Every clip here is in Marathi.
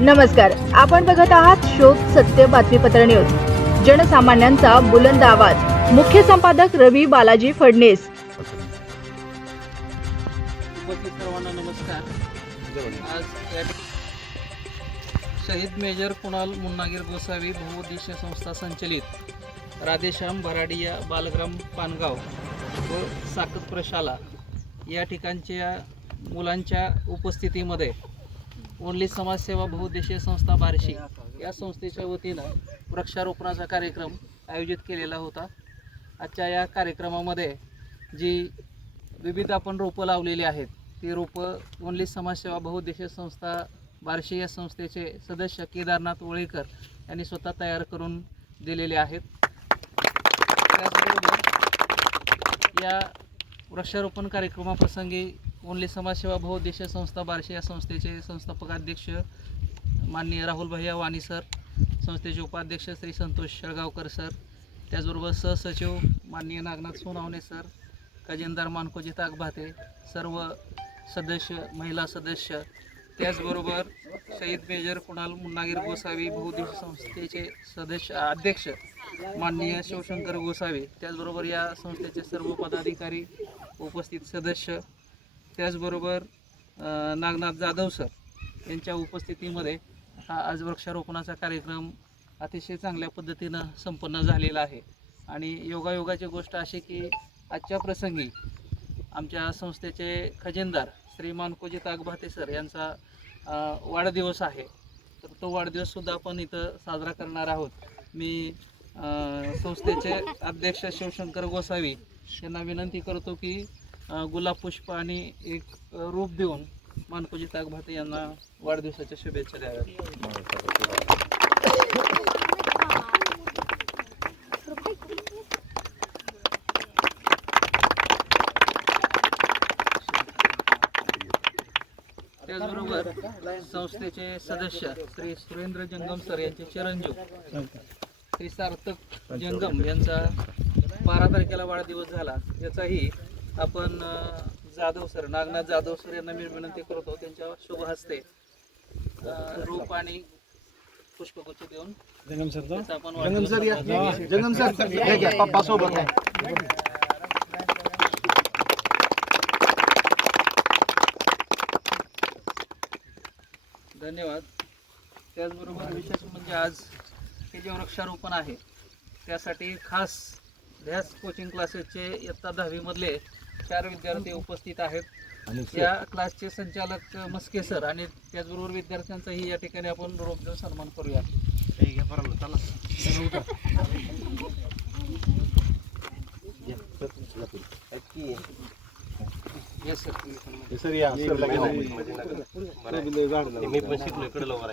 नमस्कार आपण बघत आहात शोध सत्य बातमीपत्र न्यूज. जनसामान्यांचा बुलंद आवाज. मुख्य संपादक रवी बालाजी फडणीस. सर्वांना नमस्कार. आज शहीद मेजर कुणाल मुन्नागीर गोसावी बहुउद्देशीय संस्था संचलित. राधेश्याम भराडिया बालग्राम पानगाव व साकत प्रशाला या ठिकाणच्या मुलांच्या उपस्थितीमध्ये ओनली समाजसेवा बहुउद्देशीय संस्था बार्शी. या संस्थेच्या वतीनं वृक्षारोपणाचा कार्यक्रम आयोजित केलेला होता. आजच्या या कार्यक्रमामध्ये जी विविध आपण रोपं लावलेली आहेत ती रोपं ओनली समाजसेवा बहुउद्देशीय संस्था बार्शी या संस्थेचे सदस्य केदारनाथ वळेकर यांनी स्वतः तयार करून दिलेले आहेत. त्याचबरोबर या वृक्षारोपण कार्यक्रमाप्रसंगी ओनली समाजसेवा बहुउद्देशीय संस्था बार्शी या संस्थेचे संस्थापक अध्यक्ष माननीय राहुल भैया वाणी सर संस्थेचे उपाध्यक्ष श्री संतोष शेळगावकर सर त्याचबरोबर सहसचिव माननीय नागनाथ सोनावणे सर खजिनदार मानकोजी ताकभाते सर्व सदस्य महिला सदस्य त्याचबरोबर शहीद मेजर कुणाल मुन्नागीर गोसावी बहुदेश संस्थेचे सदस्य अध्यक्ष माननीय शिवशंकर गोसावी त्याचबरोबर या संस्थेचे सर्व पदाधिकारी उपस्थित सदस्य त्याचबरोबर नागनाथ जाधव सर यांच्या उपस्थितीमध्ये हा आज वृक्षारोपणाचा कार्यक्रम अतिशय चांगल्या पद्धतीनं संपन्न झालेला आहे. आणि योगायोगाची गोष्ट अशी की आजच्या प्रसंगी आमच्या संस्थेचे खजिनदार श्री मानकोजी ताकभाते सर यांचा वाढदिवस आहे. तर तो वाढदिवससुद्धा आपण इथं साजरा करणार आहोत. मी संस्थेचे अध्यक्ष शिवशंकर गोसावी यांना विनंती करतो की गुलाब पुष्प आणि एक रूप देऊन मानकोजी तागभाते यांना वाढदिवसाच्या शुभेच्छा द्याव्यात. त्याचबरोबर संस्थेचे सदस्य श्री सुरेंद्र जंगम सर यांचे चिरंजीव श्री सार्थक जंगम यांचा बारा तारखेला वाढदिवस झाला. याचाही आपण जाधव सर नागनाथ जाधव सर यांना मी विनंती करतो त्यांच्या शुभ हस्ते रोप आणि पुष्पगुच्छ देऊन जंगम सर आपण जंगम सर या. जंगम सर हे घ्या पप्पा सोबत आहे धन्यवाद. त्याचबरोबर विशेष म्हणजे आज हे जे वृक्षारोपण आहे त्यासाठी खास ध्यास कोचिंग क्लासेसचे इयत्ता दहावीमधले चार विद्यार्थी उपस्थित आहेत. या क्लासचे संचालक मस्के सर आणि त्याचबरोबर विद्यार्थ्यांचाही या ठिकाणी आपण रोप देऊन सन्मान करूया. येस सर या सर लगेच मी पण शिकलो इकडे लवकर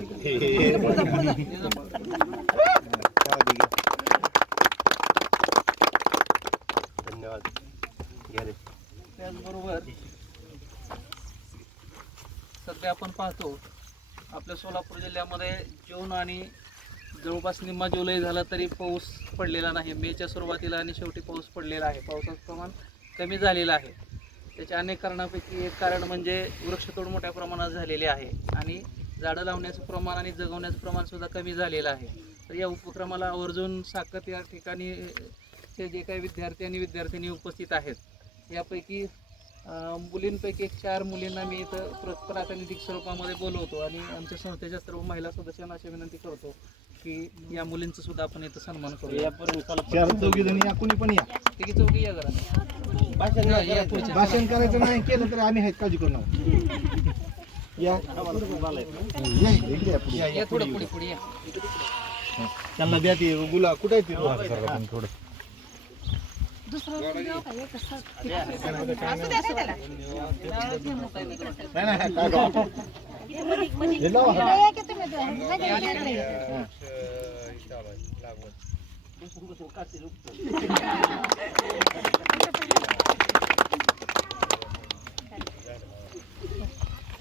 धन्यवाद घ्या रे त्याचबरोबर सध्या आपण पाहतो आपल्या सोलापूर जिल्ह्यामध्ये जून आणि जवळपास निम्मा जुलै झाला तरी पाऊस पडलेला नाही. मेच्या सुरुवातीला आणि शेवटी पाऊस पडलेला आहे. पावसाचं प्रमाण कमी झालेलं आहे. त्याच्या अनेक कारणापैकी एक कारण म्हणजे वृक्षतोड मोठ्या प्रमाणात झालेली आहे आणि झाडं लावण्याचं प्रमाण आणि जगवण्याचं प्रमाणसुद्धा कमी झालेलं आहे. तर या उपक्रमाला आवर्जून साखर या ठिकाणी चे जे काही विद्यार्थी आणि विद्यार्थिनी उपस्थित आहेत यापैकी मुलींपैकी एक चार मुलींना मी इथं प्र प्रातिनिधिक स्वरूपामध्ये बोलवतो आणि आमच्या संस्थेच्या सर्व महिला सदस्यांना अशी विनंती करतो की या मुलींचा सुद्धा आपण इथं सन्मान करूया चार चौघी जणी या कुणी पण या. तिघी चौघी या जरा या, या. भाषण करायचं नाही केलं तर आम्ही आहेत काळजी करू नका या. या, इकडे या पुढे. या थोडं पुढे पुढे या. त्यांना द्या ती गुला कुठे आहे ती? थोडं नाही नाही काय गं? हे लावा.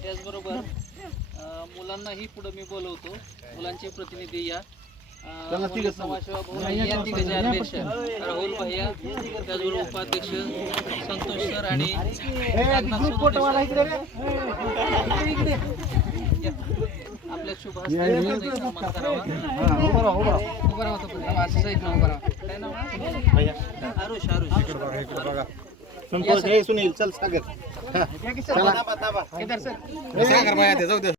त्याचबरोबर मुलांनाही पुढे मी बोलवतो. मुलांचे प्रतिनिधी या. अध्यक्ष राहुल भैया त्याचबरोबर उपाध्यक्ष संतोष सर आणि. आपल्या शुभ? आरुष, आरुष. संतोष हे सुनील चल सागर. हा. चला. इधर सर. सागर जाऊ दे.